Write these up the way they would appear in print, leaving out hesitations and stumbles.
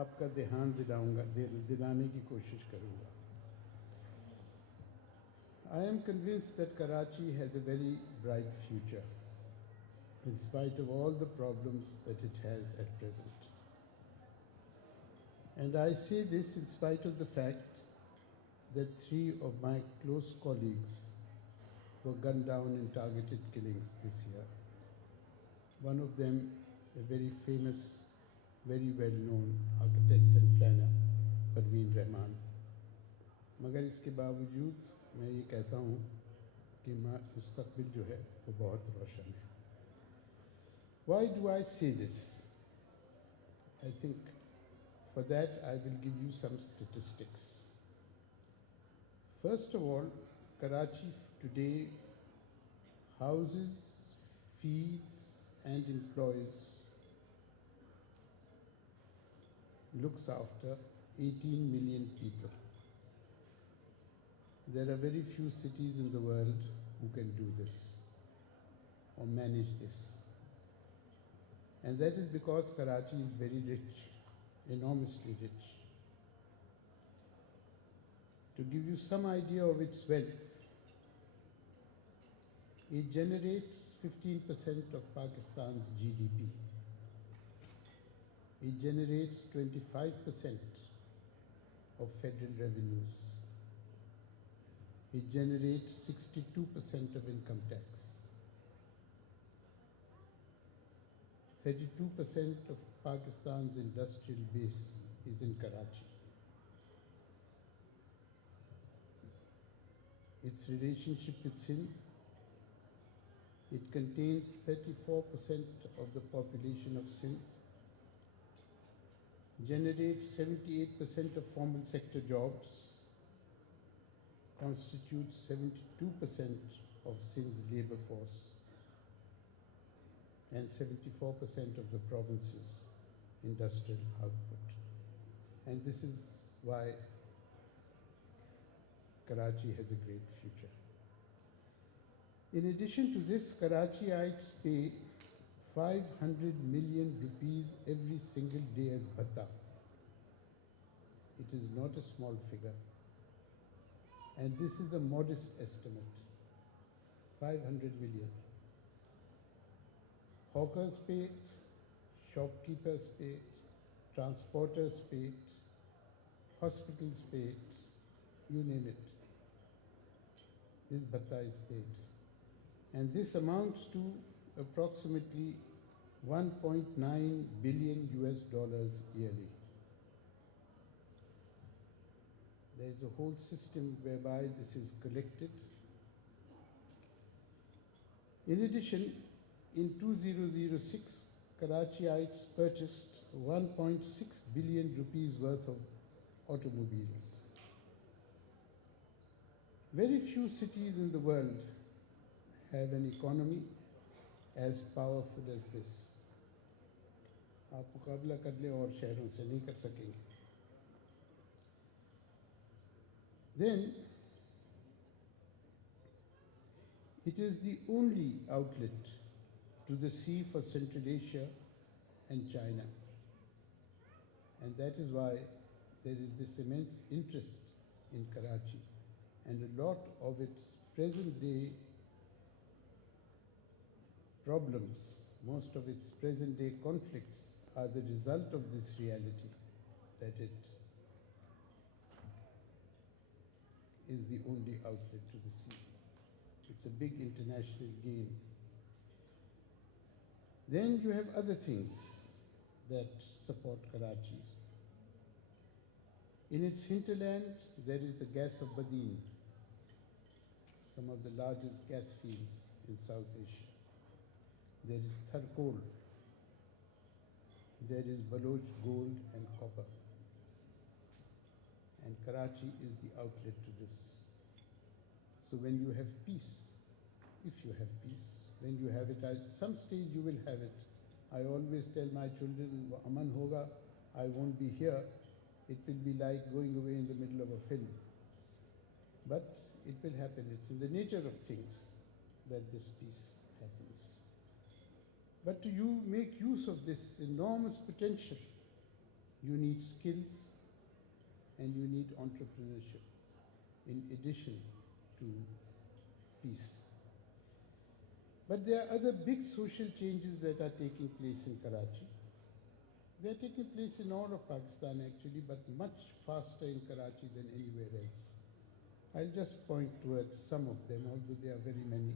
آپ کا دھیان دلانے کی کوشش کروں گا. I am convinced that Karachi has a very bright future, in spite of all the problems that it has at present. And I say this in spite of the fact that 3 of my close colleagues were gunned down in targeted killings this year. One of them, a very famous, very well-known architect and planner, Parveen Rahman. مگر اس کے باوجود میں یہ کہتا ہوں کہ مستقبل جو ہے وہ بہت روشن ہے. Why do I say this? I think for that I will give you some statistics. First of all, Karachi today houses, feeds and employs, looks after 18 million people. There are very few cities in the world who can do this or manage this. And that is because Karachi is very rich, enormously rich. To give you some idea of its wealth, it generates 15% of Pakistan's GDP. It generates 25% of federal revenues. It generates 62% of income tax. 32% of Pakistan's industrial base is in Karachi. Its relationship with Sindh, it contains 34% of the population of Sindh, generates 78% of formal sector jobs, constitutes 72% of Sindh's labor force and 74% of the province's industrial output. And this is why Karachi has a great future. In addition to this, Karachiites pay 500 million rupees every single day as bhatta. It is not a small figure. And this is a modest estimate, 500 million. Hawkers pay it, shopkeepers pay it, transporters pay it, hospitals pay it, you name it. This bhatta is paid. And this amounts to approximately 1.9 billion US dollars yearly. There is a whole system whereby this is collected. In addition, in 2006, Karachiites purchased 1.6 billion rupees worth of automobiles. Very few cities in the world have an economy as powerful as this. آپ مقابلہ کر لیں اور شہروں سے نہیں کر سکیں گے. Then, it is the only outlet to the sea for Central Asia and China. And that is why there is this immense interest in Karachi. And a lot of its present day problems, most of its present day conflicts are the result of this reality, that it is the only outlet to the sea. It's a big international game. Then you have other things that support Karachi. In its hinterland, there is the gas of Badin, some of the largest gas fields in South Asia. There is Thar coal. There is Baloch gold and copper. And Karachi is the outlet to this. So when you have peace, if you have peace, when you have it, at some stage you will have it. I always tell my children, Aman hoga, I won't be here. It will be like going away in the middle of a film. But it will happen. It's in the nature of things that this peace happens. But to you make use of this enormous potential You need skills and you need entrepreneurship in addition to peace. But there are other big social changes that are taking place in Karachi. They are taking place in all of Pakistan actually, but much faster in Karachi than anywhere else. I'll just point towards some of them, although there are very many.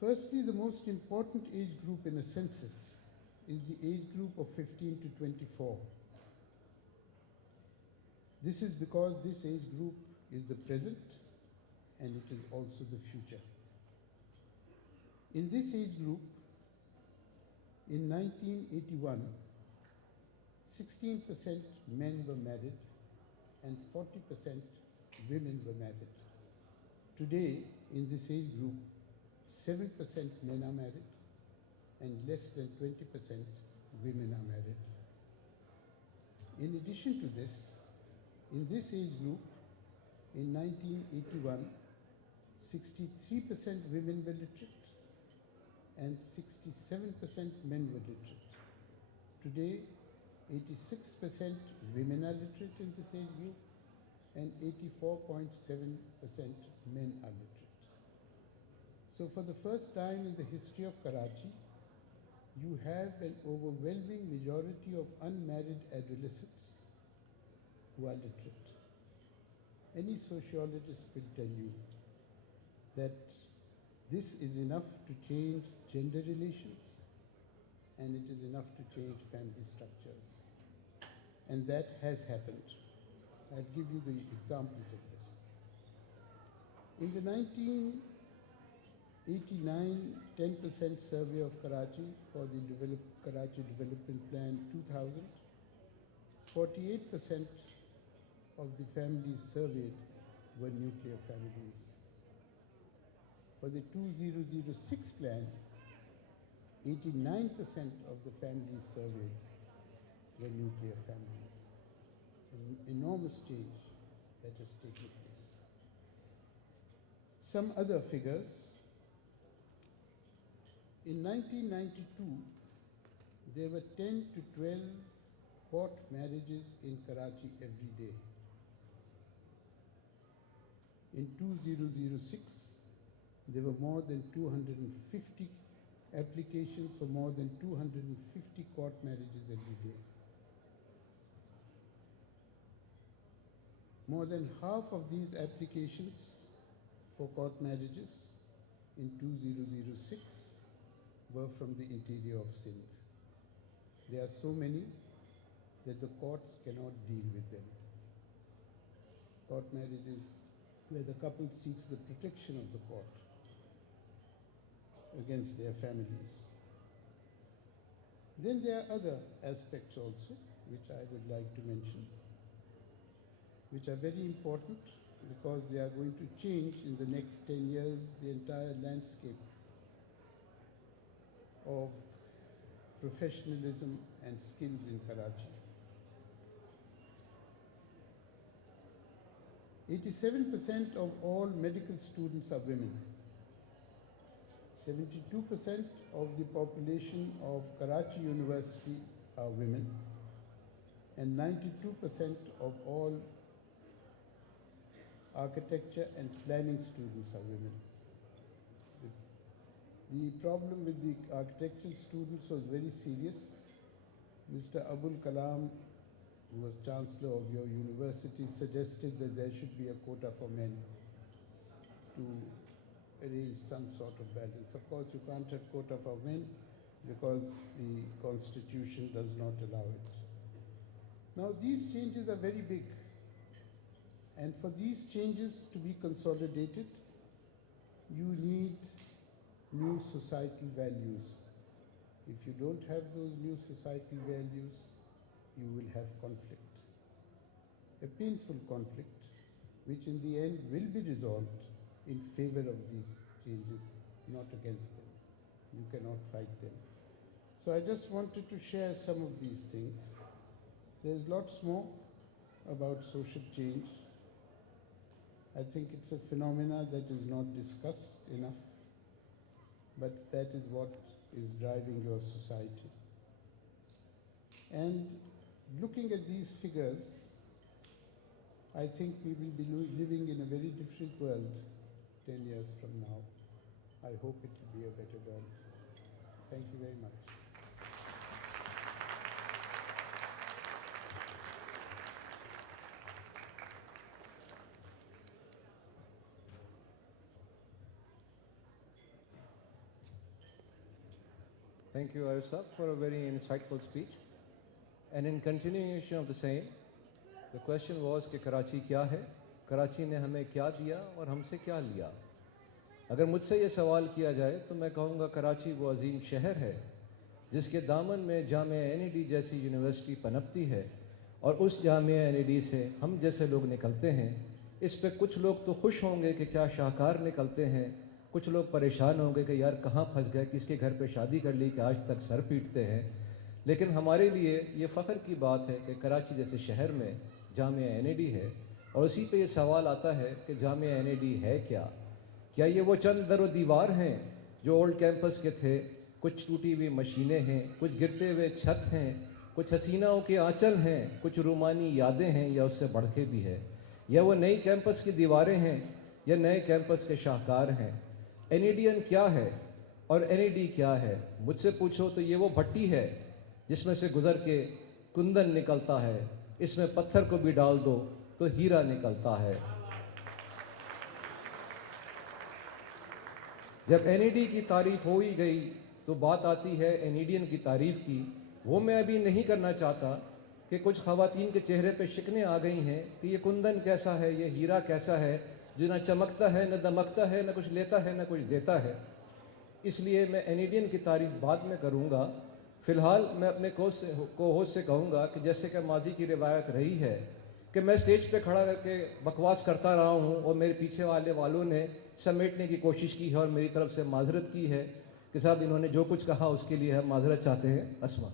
Firstly, the most important age group in a census is the age group of 15 to 24. This is because this age group is the present and it is also the future. In this age group, in 1981, 16% men were married and 40% women were married. Today, in this age group, 7% men are married and less than 20% women are married. In addition to this, in this age group, in 1981, 63% women were literate and 67% men were literate. Today, 86% women are literate in this age group and 84.7% men are literate. So for the first time in the history of Karachi, you have an overwhelming majority of unmarried adolescents who are literate. Any sociologist will tell you that this is enough to change gender relations and it is enough to change family structures. And that has happened. I'll give you the examples of this. In the 1989 10% survey of Karachi for the Karachi Development Plan 2000, 48% of the families surveyed were nuclear families. For the 2006 plan, 89% of the families surveyed were nuclear families. An enormous change that has taken place. Some other figures. In 1992, there were 10 to 12 court marriages in Karachi every day. In 2006, there were more than 250 applications for more than 250 court marriages every day. More than half of these applications for court marriages in 2006 were from the interior of Sindh. There are so many that the courts cannot deal with them. Court marriages where the couple seeks the protection of the court against their families. Then there are other aspects also which I would like to mention, which are very important because they are going to change in the next 10 years the entire landscape of professionalism and skills in Karachi. 87% of all medical students are women. 72% of the population of Karachi University are women, and 92% of all architecture and planning students are women. The problem with the architectural students was very serious. Mr. Abul Kalam, who was Chancellor of your university, suggested that there should be a quota for men to arrange some sort of balance. Of course, you can't have quota for men because the Constitution does not allow it. Now, these changes are very big. And for these changes to be consolidated, you need new societal values. If you don't have those new societal values, you will have conflict. A painful conflict, which in the end will be resolved in favor of these changes, not against them. You cannot fight them. So I just wanted to share some of these things. There's lots more about social change. I think it's a phenomena that is not discussed enough, but that is what is driving your society. And looking at these figures, I think we will be living in a very different world 10 years from now. I hope it will be a better world. Thank you very much. Thank you, Ayush Saab, for a very insightful speech. And in continuation of the same, the question was कि कराची क्या है, कराची ने हमें क्या दिया और हमसे क्या लिया. अगर मुझसे ये सवाल किया जाए तो मैं कहूँगा कराची वो अजीम शहर है जिसके दामन में जामिया NED जैसी यूनिवर्सिटी पनपती है और उस जामिया NED से हम जैसे लोग निकलते हैं. इस पे कुछ लोग तो खुश होंगे कि क्या शाहकार निकलते हैं, कुछ लोग परेशान होंगे कि यार कहाँ फंस गए, किसके घर पे शादी कर ली कि आज तक सर पीटते हैं. लेकिन हमारे लिए ये फ़ख्र की बात है कि कराची जैसे शहर में जामिया NED है और उसी पे ये सवाल आता है कि जामिया NED है क्या. क्या ये वो चंद दर दीवार हैं जो ओल्ड कैंपस के थे, कुछ टूटी हुई मशीनें हैं, कुछ गिरते हुए छत हैं, कुछ हसीनाओं के आंचल हैं, कुछ रूमानी यादें हैं, या उससे बढ़ के भी है, या वो नई कैंपस की दीवारें हैं या नए कैंपस के शाहकार हैं. NEDian क्या है और NED क्या है? मुझसे पूछो तो ये वो भट्टी है जिसमें से गुजर के कुंदन निकलता है. इसमें पत्थर को भी डाल दो तो हीरा निकलता है. जब NED की तारीफ हो ही गई तो बात आती है NEDian की तारीफ की. वो मैं अभी नहीं करना चाहता कि कुछ ख़वातीन के चेहरे पे शिकने आ गई हैं कि ये कुंदन कैसा है, ये हीरा कैसा है जो ना चमकता है, न दमकता है, न कुछ लेता है, न कुछ देता है. इसलिए मैं NEDian की तारीफ बाद में करूँगा. फ़िलहाल मैं अपने को होस्ट से कहूँगा कि जैसे कि माजी की रिवायत रही है कि मैं स्टेज पे खड़ा करके बकवास करता रहा हूँ और मेरे पीछे वालों ने समेटने की कोशिश की है और मेरी तरफ से माजरत की है कि साहब इन्होंने जो कुछ कहा उसके लिए हम माजरत चाहते हैं. अस्मा.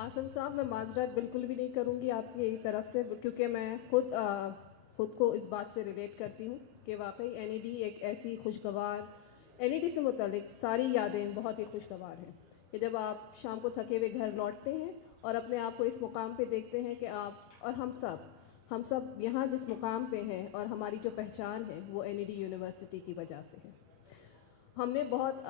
आसन साहब, मैं माजरत बिल्कुल भी नहीं करूँगी आपकी तरफ से, क्योंकि मैं खुद को इस बात से रिलेट करती हूँ कि वाकई NED एक ऐसी खुशगवार, NED से मुतालिक सारी यादें बहुत ही खुशगवार हैं कि जब आप शाम को थके हुए घर लौटते हैं और अपने आप को इस मुकाम पे देखते हैं कि आप और हम सब यहाँ जिस मुकाम पे हैं और हमारी जो पहचान है वो NED यूनिवर्सिटी की वजह से है. हमने बहुत